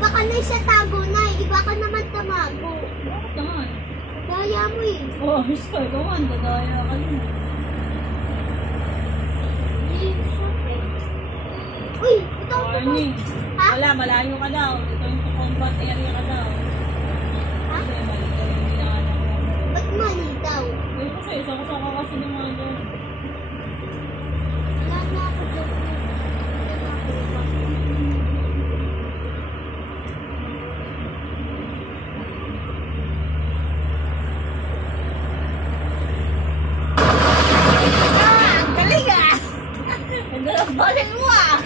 Iba ka na sa tago na eh. Iba ka naman tamago. Bakit naman? Daya mo eh. Oh, miss ko. Ikaw man, dadaya ka din. Uy, ito ako. Warning. Ha? Wala, malayo ka daw. Ito yung combat area ka daw. Ha? Kasi mali daw yung ginagawa ko. Ba't mali daw? Eh, kasi isa-saka kasi ng mga doon. Wala na ako dyan. Ang galing ah! Ang galing balik mo ah!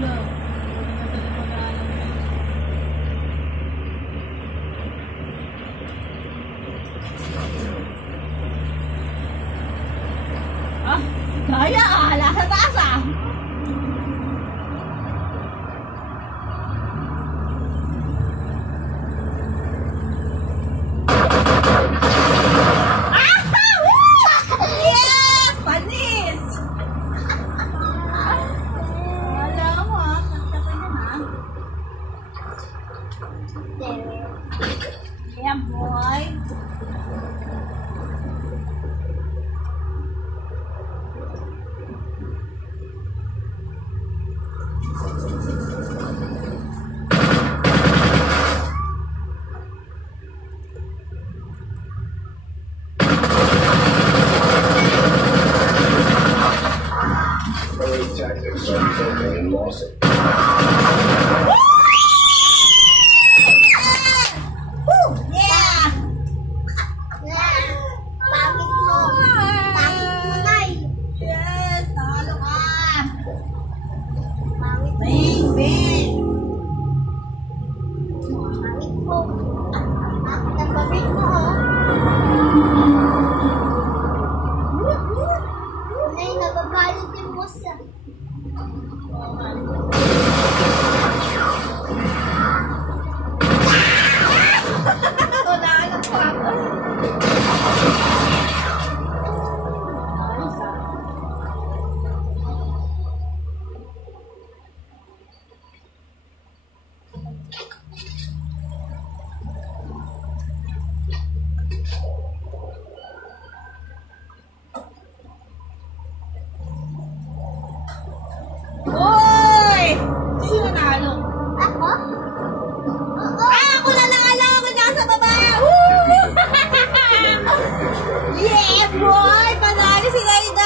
No. Ah, kaya ah! Hala sa taas ah! Yes! Panis! Wala mo ah. Kanta ka na ha. Yeah, boy. Tactics are resulting in loss of Yeah! Pangit mo. Pangit mo na eh. Yes! Talo ka! Pangit mo. Bing! Bing! Pangit mo. Pangit ang babit mo oh. Nay, nagagalit yung boss ah. Wala lang po ako. Ayos ah. Hoy! Sino nalo? Ako? Oo. Ah, ako na nalo! Nasa baba! Woo! Yeah, boy! Panalo si Laida!